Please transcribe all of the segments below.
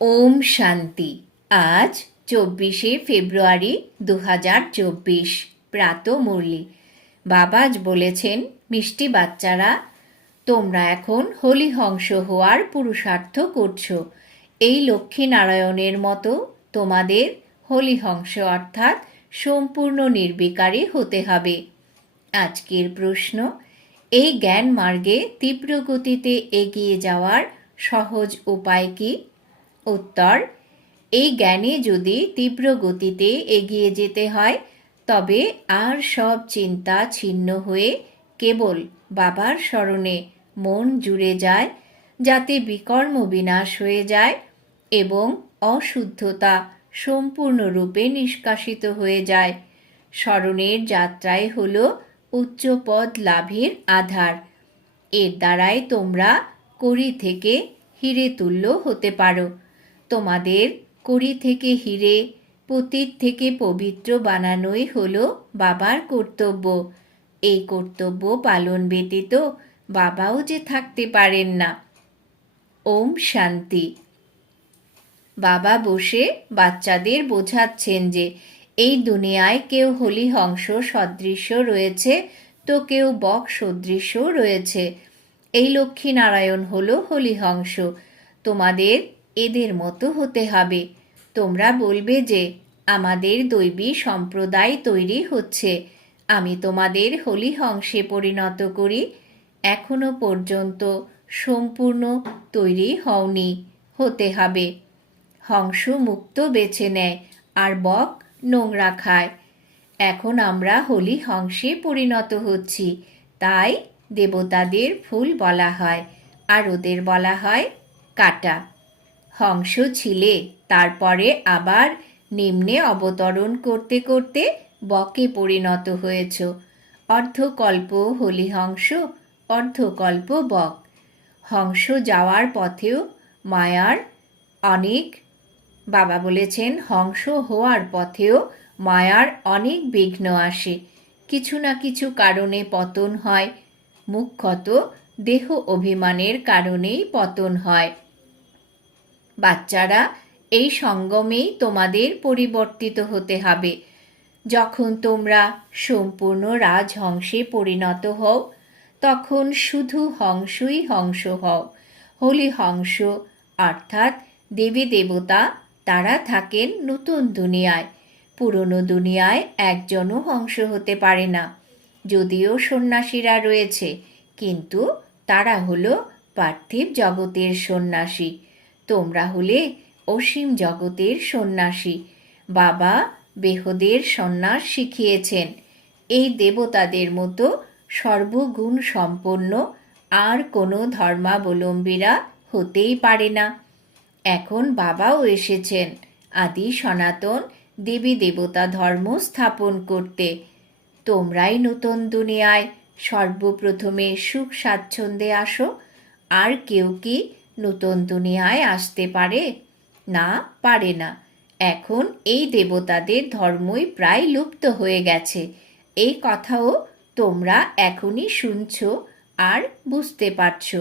ওম শান্তি। আজ চব্বিশে ফেব্রুয়ারি দু হাজার চব্বিশ। প্রাত মুরলি। বাবাজ বলেছেন, মিষ্টি বাচ্চারা, তোমরা এখন হোলি হংস হওয়ার পুরুষার্থ করছ। এই লক্ষ্মীনারায়ণের মতো তোমাদের হোলি হংস অর্থাৎ সম্পূর্ণ নির্বিকারী হতে হবে। আজকের প্রশ্ন, এই জ্ঞান মার্গে তীব্র গতিতে এগিয়ে যাওয়ার সহজ উপায় কি? উত্তর, এই জ্ঞানে যদি তীব্র গতিতে এগিয়ে যেতে হয়, তবে আর সব চিন্তা ছিন্ন হয়ে কেবল বাবার স্মরণে মন জুড়ে যায়, যাতে বিকর্ম বিনাশ হয়ে যায় এবং অশুদ্ধতা সম্পূর্ণরূপে নিষ্কাশিত হয়ে যায়। স্মরণের যাত্রায় হল উচ্চ পদ লাভের আধার। এর দ্বারাই তোমরা কড়ি থেকে হিরে তুল্য হতে পারো। তোমাদের কড়ি থেকে হিরে, পতীত থেকে পবিত্র বানানোই হলো বাবার কর্তব্য। এই কর্তব্য পালন ব্যতীত বাবাও যে থাকতে পারেন না। ওম শান্তি। বাবা বসে বাচ্চাদের বোঝাচ্ছেন যে, এই দুনিয়ায় কেউ হলি হংস সদৃশ্য রয়েছে তো কেউ বক সদৃশ্য রয়েছে। এই লক্ষ্মীনারায়ণ হল হলি হংস তোমাদের এদের মতো হতে হবে। তোমরা বলবে যে, আমাদের দৈবী সম্প্রদায় তৈরি হচ্ছে। আমি তোমাদের হলি হংসে পরিণত করি। এখনও পর্যন্ত সম্পূর্ণ তৈরি হওনি। হতে হবে। হংস মুক্ত বেছে নেয় আর বক নোংরা খায়। এখন আমরা হোলি হংসে পরিণত হচ্ছি। তাই দেবতাদের ফুল বলা হয় আর ওদের বলা হয় কাটা। হংস ছিলে। তারপরে আবার নিম্নে অবতরণ করতে করতে বকে পরিণত হয়েছ। অর্ধকল্প হলি হংস অর্ধকল্প বক। হংস যাওয়ার পথেও মায়ার অনেক, বাবা বলেছেন, হংস হওয়ার পথেও মায়ার অনেক বিঘ্ন আসে। কিছু না কিছু কারণে পতন হয়। মুখ্যত দেহ অভিমানের কারণেই পতন হয়। বাচ্চারা এই সঙ্গমেই তোমাদের পরিবর্তিত হতে হবে। যখন তোমরা সম্পূর্ণ রাজহংসে পরিণত হও, তখন শুধু হংসই হংস হও। হোলি হংস, অর্থাৎ দেবী দেবতা, তারা থাকেন নতুন দুনিয়ায়। পুরনো দুনিয়ায় একজনও হংস হতে পারে না। যদিও সন্ন্যাসীরা রয়েছে, কিন্তু তারা হলো পার্থিব জগতের সন্ন্যাসী। তোমরা হলে অসীম জগতের সন্ন্যাসী। বাবা বেহদের সন্ন্যাস শিখিয়েছেন। এই দেবতাদের মতো সর্বগুণ সম্পন্ন আর কোনো ধর্মাবলম্বীরা হতেই পারে না। এখন বাবাও এসেছেন আদি সনাতন দেবী দেবতা ধর্ম স্থাপন করতে। তোমরাই নতুন দুনিয়ায় সর্বপ্রথমে সুখ স্বাচ্ছন্দ্যে আসো। আর কেউ কি নতুন দুনিয়ায় আসতে পারে? না পারে না। এখন এই দেবতাদের ধর্মই প্রায় লুপ্ত হয়ে গেছে। এই কথাও তোমরা এখনই শুনছ আর বুঝতে পারছ।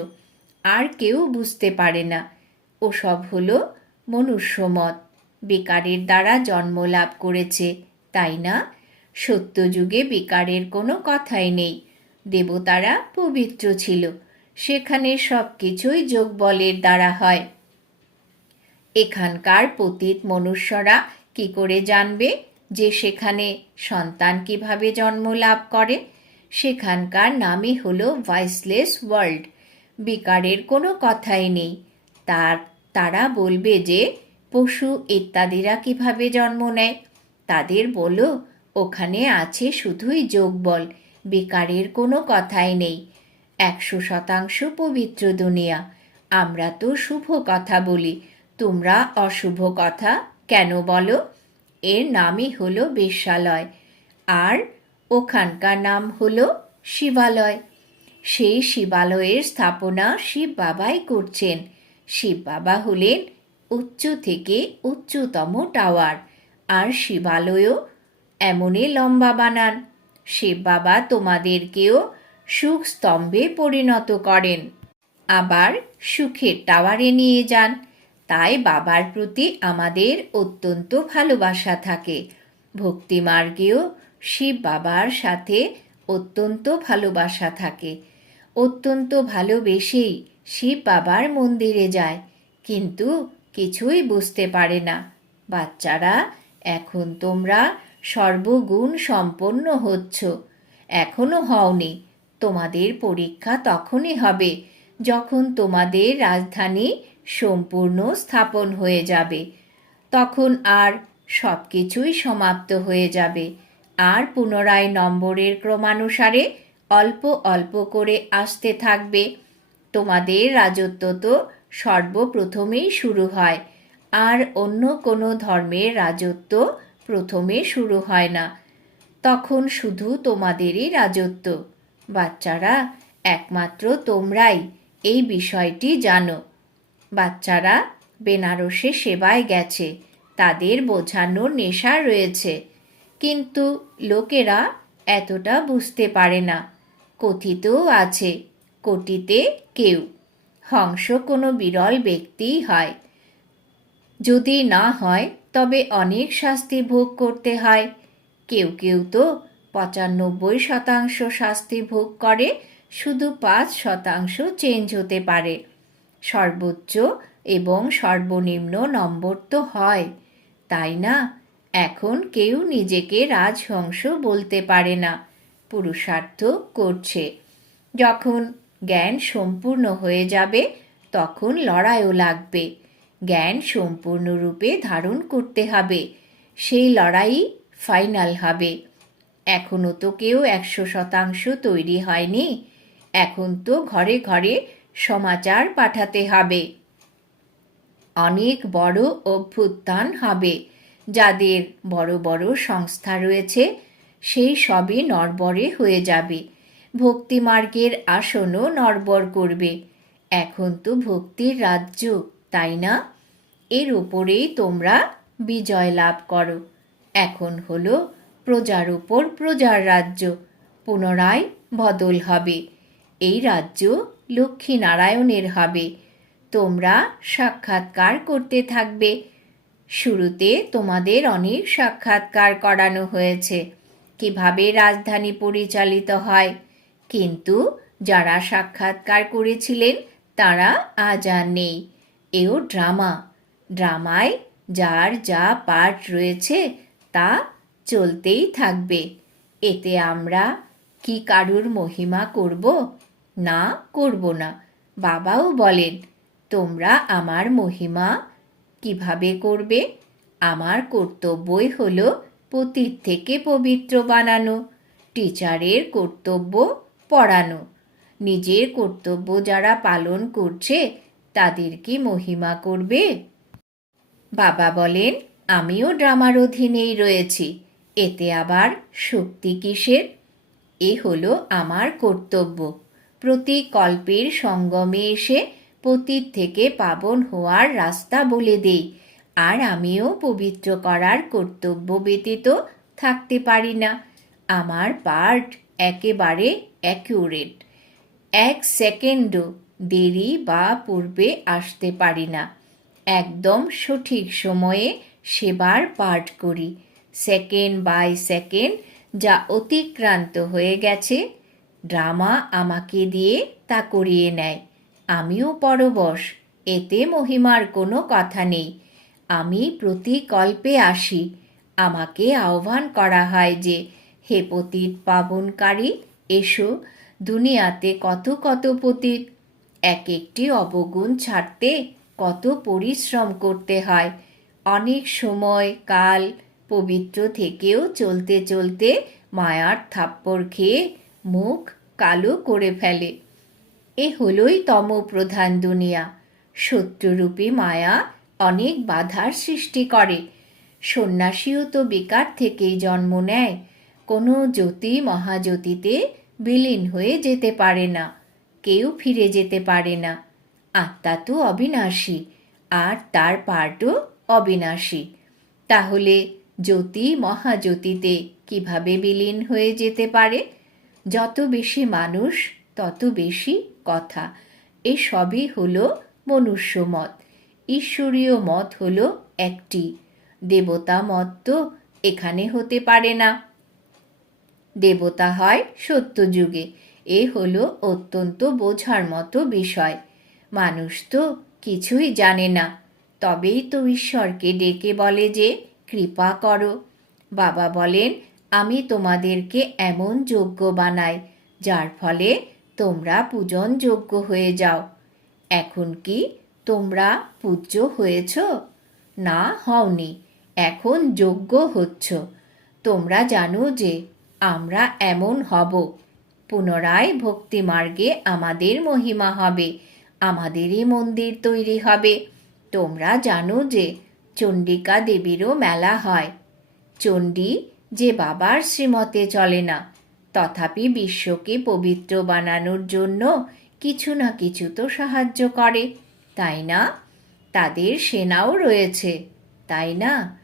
আর কেউ বুঝতে পারে না। ওসব হলো মনুষ্যমত। বেকারের দ্বারা জন্ম লাভ করেছে, তাই না? সত্যযুগে বেকারের কোনো কথাই নেই। দেবতারা পবিত্র ছিল। সেখানে সব কিছুই যোগ বলের দ্বারা হয়। এখানকার পতীত মনুষ্যরা কি করে জানবে যে সেখানে সন্তান কীভাবে জন্ম লাভ করে? সেখানকার নামই হলো ভয়েসলেস ওয়ার্ল্ড। বিকারের কোনো কথাই নেই। তার, তারা বলবে যে, পশু ইত্যাদিরা কীভাবে জন্ম নেয়? তাদের বলো, ওখানে আছে শুধুই যোগবল। বিকারের কোনো কথাই নেই। একশো শতাংশ পবিত্র দুনিয়া। আমরা তো শুভ কথা বলি। তোমরা অশুভ কথা কেন বলো? এর নামই হলো বেশ্যালয় আর ওখানকার নাম হলো শিবালয়। সেই শিবালয়ের স্থাপনা শিব বাবাই করছেন। শিব বাবা হলেন উচ্চ থেকে উচ্চতম টাওয়ার। আর শিবালয়ও এমনই লম্বা বানান। শিব বাবা তোমাদেরকেও সুখ স্তম্ভে পরিণত করেন। আবার সুখের টাওয়ারে নিয়ে যান। তাই বাবার প্রতি আমাদের অত্যন্ত ভালোবাসা থাকে। ভক্তিমার্গেও শিব বাবার সাথে অত্যন্ত ভালোবাসা থাকে। অত্যন্ত ভালোবেসেই শিব বাবার মন্দিরে যায়, কিন্তু কিছুই বুঝতে পারে না। বাচ্চারা, এখন তোমরা সর্বগুণ সম্পন্ন হচ্ছ, এখনও হওনি তোমাদের পরীক্ষা তখনই হবে, যখন তোমাদের রাজধানী সম্পূর্ণ স্থাপন হয়ে যাবে। তখন আর সব কিছুই সমাপ্ত হয়ে যাবে। আর পুনরায় নম্বরের ক্রমানুসারে অল্প অল্প করে আসতে থাকবে। তোমাদের রাজত্ব তো সর্বপ্রথমেই শুরু হয়, আর অন্য কোনো ধর্মের রাজত্ব প্রথমে শুরু হয় না। তখন শুধু তোমাদেরই রাজত্ব। বাচ্চারা, একমাত্র তোমরাই এই বিষয়টি জানো। বাচ্চারা বেনারসে সেবায় গেছে, তাদের বোঝানোর নেশা রয়েছে। কিন্তু লোকেরা এতটা বুঝতে পারে না। কথিতও আছে, কোটিতে কেউ হংস কোনো বিরল ব্যক্তিই হয়। যদি না হয়, তবে অনেক শাস্তি ভোগ করতে হয়। কেউ কেউ তো পঁচানব্বই শতাংশ শাস্তি ভোগ করে, শুধু পাঁচ শতাংশ চেঞ্জ হতে পারে। সর্বোচ্চ এবং সর্বনিম্ন নম্বর তো হয়। তাই না? এখন কেউ নিজেকে রাজহংস বলতে পারে না। পুরুষার্থ করছে। যখন জ্ঞান সম্পূর্ণ হয়ে যাবে, তখন লড়াইও লাগবে। জ্ঞান সম্পূর্ণরূপে ধারণ করতে হবে। সেই লড়াই ফাইনাল হবে। এখনও তো কেউ একশো শতাংশ তৈরি হয়নি। এখন তো ঘরে ঘরে সমাচার পাঠাতে হবে। অনেক বড় অভ্যুত্থান হবে। যাদের বড় বড় সংস্থা রয়েছে, সেই সবই নড়বড়ে হয়ে যাবে। ভক্তিমার্গের আসনও নড়বড় করবে। এখন তো ভক্তির রাজ্য, তাই না? এর উপরেই তোমরা বিজয় লাভ করো। এখন হলো প্রজার উপর প্রজার রাজ্য। পুনরায় বদল হবে। এই রাজ্য লক্ষ্মীনারায়ণের হবে। তোমরা সাক্ষাৎকার করতে থাকবে। শুরুতে তোমাদের অনেক সাক্ষাৎকার করানো হয়েছে। কীভাবে রাজধানী পরিচালিত হয়? কিন্তু যারা সাক্ষাৎকার করেছিলেন, তারা আজ আর নেই। এও ড্রামা। ড্রামায় যার যা পার্ট রয়েছে, তা চলতেই থাকবে। এতে আমরা কি কারুর মহিমা করব? না করব না। বাবাও বলেন, তোমরা আমার মহিমা কীভাবে করবে? আমার কর্তব্যই হলো পতীত থেকে পবিত্র বানানো, টিচারের কর্তব্য পড়ানো। নিজের কর্তব্য যারা পালন করছে, তাদের কি মহিমা করবে? বাবা বলেন, আমিও ড্রামার অধীনেই রয়েছি। এতে আবার শক্তি কিসের? এ হলো আমার কর্তব্য। প্রতি কল্পের সঙ্গমে এসে পতীত থেকে পাবন হওয়ার রাস্তা বলে দেই, আর আমিও পবিত্র করার কর্তব্য ব্যতীত থাকতে পারি না। আমার পার্ট একেবারে অ্যাকিউরেট। এক সেকেন্ডও দেরি বা পূর্বে আসতে পারি না। একদম সঠিক সময়ে সেবার পাঠ করি। সেকেন্ড বাই সেকেন্ড যা অতিক্রান্ত হয়ে গেছে। ড্রামা আমাকে দিয়ে তা করিয়ে নেয়। আমিও পরবশ, এতে মহিমার কোনো কথা নেই। আমি প্রতি কল্পে আসি। আমাকে আহ্বান করা হয় যে, হে পতীত পাবনকারী, এসো, দুনিয়াতে কত কত পতীত এক একটি অবগুণ ছাড়তে কত পরিশ্রম করতে হয়। অনেক সময়, কাল পবিত্র থেকেও চলতে চলতে মায়ার থাপ্পড় খেয়ে মুখ কালো করে ফেলে। এ হলোই তম প্রধান দুনিয়া। শত্রুরূপী মায়া অনেক বাধার সৃষ্টি করে। সন্ন্যাসীও তো বেকার থেকেই জন্ম নেয়। কোনো জ্যোতি মহাজ্যোতিতে বিলীন হয়ে যেতে পারে না। কেউ ফিরে যেতে পারে না। আত্মা তো অবিনাশী, আর তার পার্টও অবিনাশী। তাহলে জ্যোতি মহাজ্যোতিতে কীভাবে বিলীন হয়ে যেতে পারে? যত বেশি মানুষ, তত বেশি কথা। এ সবই হলো মনুষ্যমত। ঈশ্বরীয় মত হলো একটি। দেবতা মত তো এখানে হতে পারে না। দেবতা হয় সত্যযুগে। এ হলো অত্যন্ত বোঝার মতো বিষয়। মানুষ তো কিছুই জানে না। তবেই তো ঈশ্বরকে ডেকে বলে যে কৃপা করো। বাবা বলেন, আমি তোমাদেরকে এমন যোগ্য বানাই, যার ফলে তোমরা পূজনযোগ্য হয়ে যাও। এখন কি তোমরা পূজ্য হয়েছ? না, হওনি। এখন যোগ্য হচ্ছ। তোমরা জানো যে আমরা এমন হব। পুনরায় ভক্তি মার্গে আমাদের মহিমা হবে। আমাদেরই মন্দির তৈরি হবে। তোমরা জানো যে চণ্ডিকা দেবীরও মেলা হয়। চণ্ডী যে বাবার শ্রীমতে চলে না, তথাপি বিশ্বকে পবিত্র বানানোর জন্য কিছু না কিছু তো সাহায্য করে, তাই না? তাদের সেনাও রয়েছে, তাই না?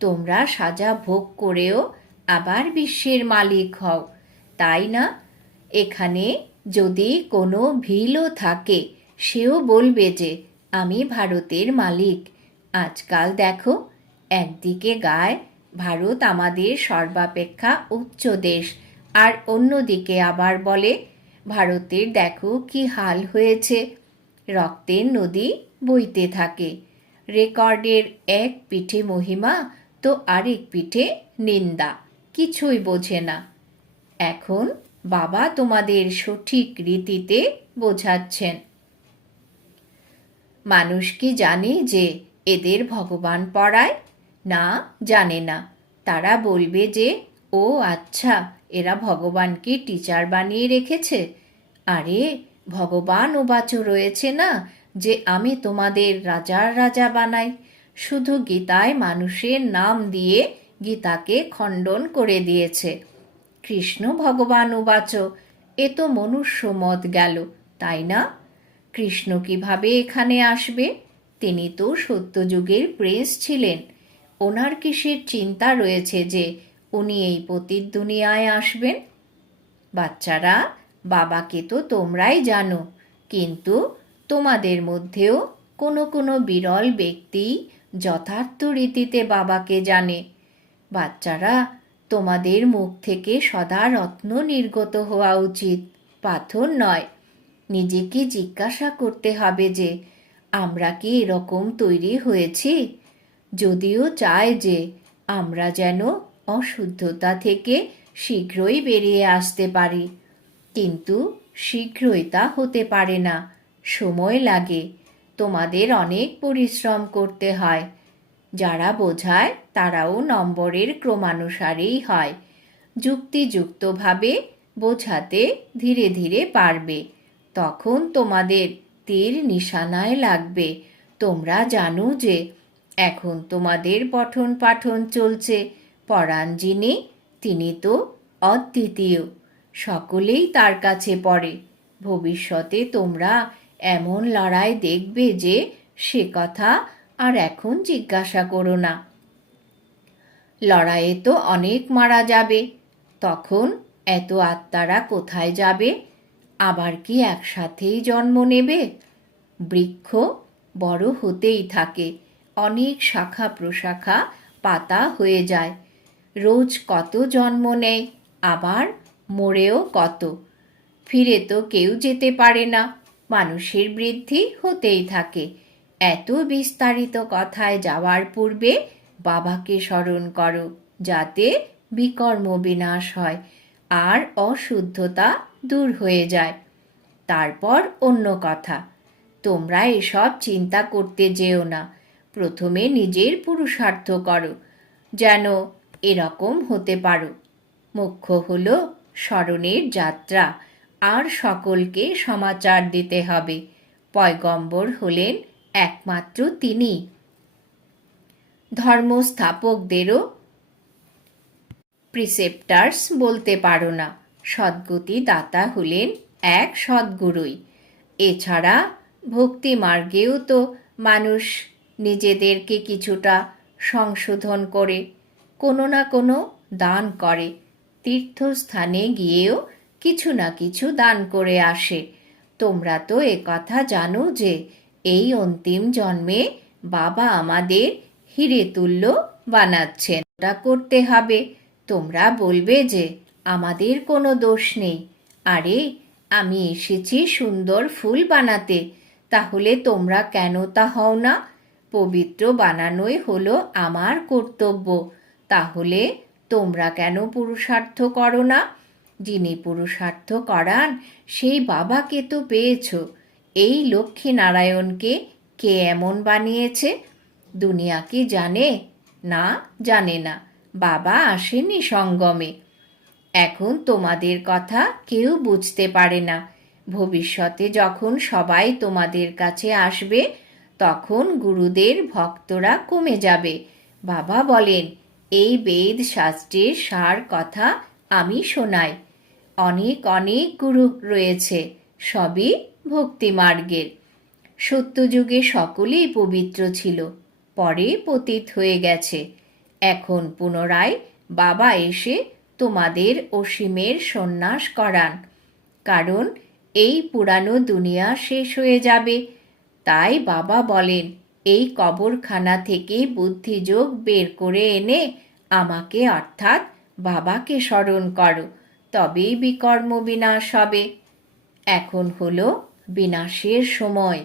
তোমরা সাজা ভোগ করেও আবার বিশ্বের মালিক হও, তাই না? এখানে যদি কোনো ভিলও থাকে, সেও বলবে যে, আমি ভারতের মালিক। আজকাল দেখো, একদিকে গায়, ভারত আমাদের সর্বাপেক্ষা উচ্চ দেশ। আর অন্যদিকে আবার বলে, ভারতের দেখো কি হাল হয়েছে। রক্তের নদী বইতে থাকে। রেকর্ডের এক পিঠে মহিমা, তো আরেক পিঠে নিন্দা। কিছুই বোঝে না। এখন বাবা তোমাদের সঠিক রীতিতে বোঝাচ্ছেন। মানুষ কি জানে যে এদের ভগবান পড়ায়? না, জানে না। তারা বলবে যে, ও আচ্ছা এরা ভগবানকে টিচার বানিয়ে রেখেছে। আরে, ভগবান ও বাচো রয়েছে না যে আমি তোমাদের রাজার রাজা বানাই? শুধু গীতায় মানুষের নাম দিয়ে গীতাকে খণ্ডন করে দিয়েছে। কৃষ্ণ ভগবান উবাচ এ তো মনুষ্য মত গেল, তাই না? কৃষ্ণ কীভাবে এখানে আসবে? তিনি তো সত্যযুগের প্রেস ছিলেন। ওনার কিসের চিন্তা রয়েছে যে উনি এই পতির দুনিয়ায় আসবেন? বাচ্চারা, বাবাকে তো তোমরাই জানো, কিন্তু তোমাদের মধ্যেও কোনো কোনো বিরল ব্যক্তি যথার্থ রীতিতে বাবাকে জানে। বাচ্চারা, তোমাদের মুখ থেকে সদা রত্ন নির্গত হওয়া উচিত, পাথর নয়। নিজেকে জিজ্ঞাসা করতে হবে যে আমরা কি এরকম তৈরি হয়েছি? যদিও চায় যে আমরা যেন অশুদ্ধতা থেকে শীঘ্রই বেরিয়ে আসতে পারি। কিন্তু শীঘ্রই তা হতে পারে না। সময় লাগে। তোমাদের অনেক পরিশ্রম করতে হয়। যারা বোঝায় তারাও নম্বরের ক্রমানুসারেই হয়। যুক্তিযুক্তভাবে বোঝাতে ধীরে ধীরে পারবে। তখন তোমাদের তীর নিশানায় লাগবে। তোমরা জানো যে এখন তোমাদের পঠন পাঠন চলছে। পড়ান যিনি তিনি তো অদ্বিতীয়, সকলেই তার কাছে পড়ে। ভবিষ্যতে তোমরা এমন লড়াই দেখবে যে সে কথা আর এখন জিজ্ঞাসা করো না। লড়াইয়ে তো অনেক মারা যাবে, তখন এত আত্মারা কোথায় যাবে? আবার কি একসাথেই জন্ম নেবে? বৃক্ষ বড় হতেই থাকে, অনেক শাখা প্রশাখা পাতা হয়ে যায়। রোজ কত জন্ম নেয়, আবার মরেও কত? ফিরে তো কেউ যেতে পারে না, মানুষের বৃদ্ধি হতেই থাকে। এত বিস্তারিত কথায় যাওয়ার পূর্বে বাবাকে স্মরণ করো, যাতে বিকর্ম বিনাশ হয়। আর অশুদ্ধতা দূর হয়ে যায়। তারপর অন্য কথা, তোমরা এসব চিন্তা করতে যেও না। প্রথমে নিজের পুরুষার্থ করো, যেন এরকম হতে পারো। মুখ্য হলো স্মরণের যাত্রা, আর সকলকে সমাচার দিতে হবে। পয়গম্বর হলেন একমাত্র তিনি। ধর্মস্থাপকদেরও প্রিসেপ্টার্স বলতে পারো না। সদ্গতি দাতা হলেন এক সদ্গুরুই। এছাড়া ভক্তি মার্গেও তো মানুষ নিজেদেরকে কিছুটা সংশোধন করে, কোনো না কোনো দান করে, তীর্থস্থানে গিয়েও কিছু না কিছু দান করে আসে। তোমরা তো কথা জানো যে এই অন্তিম জন্মে বাবা আমাদের হিরে তুল্য বানাচ্ছেন। ওটা করতে হবে। তোমরা বলবে যে আমাদের কোনো দোষ নেই। আরে, আমি এসেছি সুন্দর ফুল বানাতে, তাহলে তোমরা কেন তা হও না? পবিত্র বানানোই হলো আমার কর্তব্য। তাহলে তোমরা কেন পুরুষার্থ করো না? যিনি পুরুষার্থ করান, সেই বাবাকে তো পেয়েছ। এই লক্ষ্মী নারায়ণকে কে এমন বানিয়েছে? দুনিয়া কি জানে? না জানে না। বাবা আসেনি সঙ্গমে। এখন তোমাদের কথা কেউ বুঝতে পারে না। ভবিষ্যতে যখন সবাই তোমাদের কাছে আসবে, তখন গুরুদের ভক্তরা কমে যাবে। বাবা বলেন, এই বেদ শাস্ত্রের সার কথা আমি শোনাই। অনেক অনেক গুরু রয়েছে, সবই ভক্তিমার্গের সত্যযুগে সকলেই পবিত্র ছিল, পরে পতিত হয়ে গেছে। এখন পুনরায় বাবা এসে তোমাদের অসীমের সন্ন্যাস করান, কারণ এই পুরানো দুনিয়া শেষ হয়ে যাবে। তাই বাবা বলেন, এই কবরখানা থেকে বুদ্ধিযোগ বের করে এনে আমাকে অর্থাৎ বাবাকে স্মরণ করো, তবেই বিকর্ম বিনাশ হবে। এখন হলো বিনাশের সময়।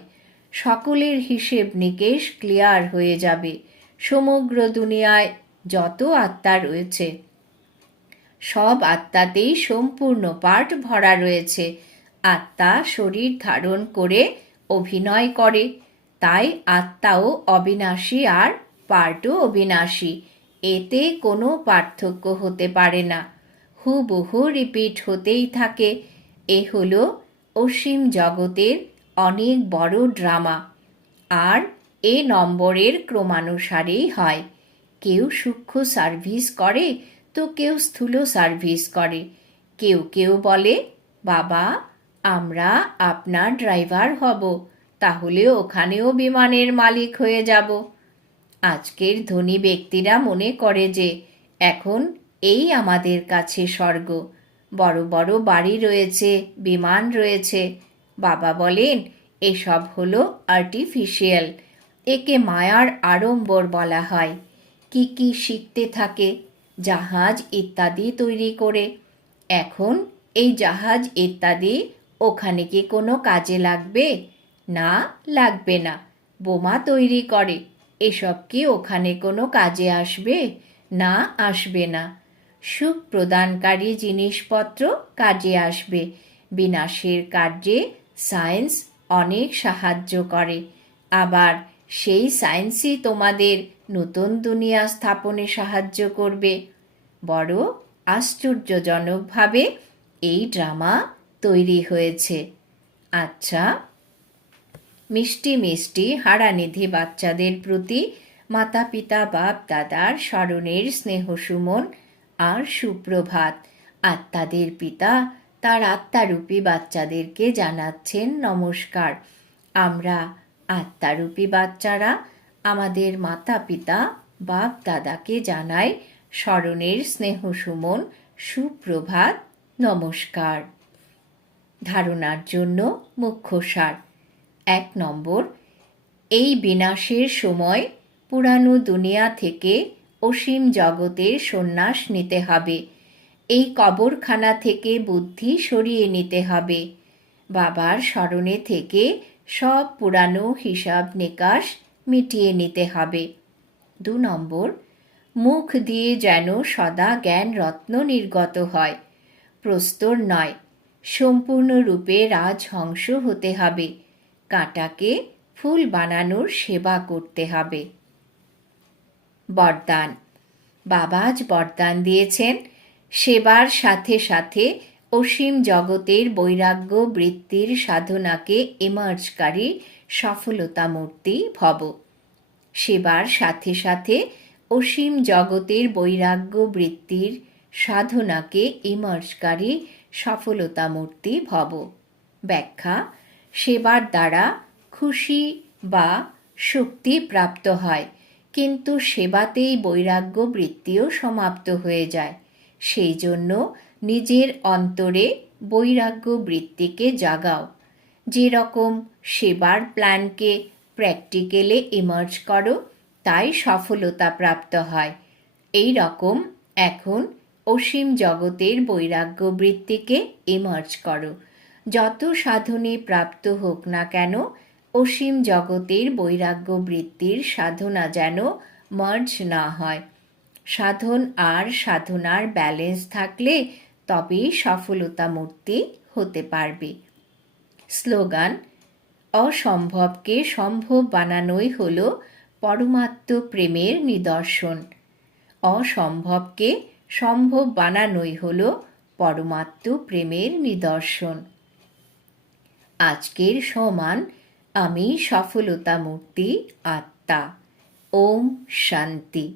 সকলের হিসেব নিকেশ ক্লিয়ার হয়ে যাবে। সমগ্র দুনিয়ায় যত আত্মা রয়েছে সব আত্মাতেই সম্পূর্ণ পাঠ ভরা রয়েছে। আত্মা শরীর ধারণ করে অভিনয় করে। তাই আত্মাও অবিনাশী আর পার্টও অবিনাশী। এতে কোনো পার্থক্য হতে পারে না। হুবহু রিপিট হতেই থাকে। এ হল অসীম জগতের অনেক বড় ড্রামা। আর এ নম্বরের ক্রমানুসারেই হয়। কেউ সূক্ষ্ম সার্ভিস করে তো কেউ স্থূল সার্ভিস করে। কেউ কেউ বলে, বাবা, আমরা আপনার ড্রাইভার হব, তাহলে ওখানেও বিমানের মালিক হয়ে যাব। আজকের ধনী ব্যক্তিরা মনে করে যে, এখন এই আমাদের কাছে স্বর্গ। বড় বড় বাড়ি রয়েছে, বিমান রয়েছে। বাবা বলেন, এসব হলো আর্টিফিশিয়াল একে মায়ার আড়ম্বর বলা হয়। কি কি শিখতে থাকে জাহাজ ইত্যাদি তৈরি করে। এখন এই জাহাজ ইত্যাদি ওখানে কি কোনো কাজে লাগবে? না লাগবে না। বোমা তৈরি করে। এসব কি ওখানে কোনো কাজে আসবে? না আসবে না। সুখ প্রদানকারী জিনিসপত্র কাজে আসবে। বিনাশের কার্যে সায়েন্স অনেক সাহায্য করে। আবার সেই সায়েন্সই তোমাদের নতুন দুনিয়া স্থাপনে সাহায্য করবে। বড় আশ্চর্যজনকভাবে এই ড্রামা তৈরি হয়েছে। আচ্ছা মিষ্টি মিষ্টি হারানিধি বাচ্চাদের প্রতি মাতা পিতা বাপ দাদার স্মরণের স্নেহ সুমন আর সুপ্রভাত আত্মাদের পিতা তার আত্মারূপী বাচ্চাদেরকে জানাচ্ছেন নমস্কার। আমরা আত্মারূপী বাচ্চারা আমাদের মাতা পিতা বাপ দাদাকে জানাই স্মরণের স্নেহ সুমন, সুপ্রভাত, নমস্কার। ধারণার জন্য মুখ্য সার। এক নম্বর, এই বিনাশের সময় পুরানো দুনিয়া থেকে অসীম জগতের সন্ন্যাস নিতে হবে। এই কবরখানা থেকে বুদ্ধি সরিয়ে নিতে হবে। বাবার স্মরণে থেকে সব পুরানো হিসাব নিকাশ মিটিয়ে নিতে হবে। দু নম্বর মুখ দিয়ে যেন সদা জ্ঞান রত্ন নির্গত হয়। প্রস্তর নয়, সম্পূর্ণরূপে রাজহংস হতে হবে। কাঁটাকে ফুল বানানোর সেবা করতে হবে। বরদান বাবাজ বরদান দিয়েছেন। সেবার সাথে সাথে অসীম জগতের বৈরাগ্য বৃত্তির সাধনাকে এমার্জকারী সফলতা মূর্তি ভব। সেবার সাথে সাথে অসীম জগতের বৈরাগ্য বৃত্তির সাধনাকে ইমার্জকারী সফলতা মূর্তি ভব। ব্যাখ্যা, সেবার দ্বারা খুশি বা শক্তি প্রাপ্ত হয়, কিন্তু সেবাতেই বৈরাগ্য বৃত্তিও সমাপ্ত হয়ে যায়। সেই জন্য নিজের অন্তরে বৈরাগ্য বৃত্তিকে জাগাও। যেরকম সেবার প্ল্যানকে প্র্যাকটিক্যালে ইমার্জ করো তাই সফলতা প্রাপ্ত হয়। এই রকম এখন অসীম জগতের বৈরাগ্য বৃত্তিকে ইমার্জ করো। যত সাধনে প্রাপ্ত হোক না কেন, অসীম জগতের বৈরাগ্য বৃত্তির সাধনা যেন মার্জ না হয়। সাধন আর সাধনার ব্যালেন্স থাকলে তবেই সফলতা মূর্তি হতে পারবে। স্লোগান, অসম্ভবকে সম্ভব বানানোই হল পরমাত্ম প্রেমের নিদর্শন। অসম্ভবকে সম্ভব বানানোই হল পরমাত্ম প্রেমের নিদর্শন। আজকের সমান আমি সফলতা মূর্তি আত্মা। ওম শান্তি।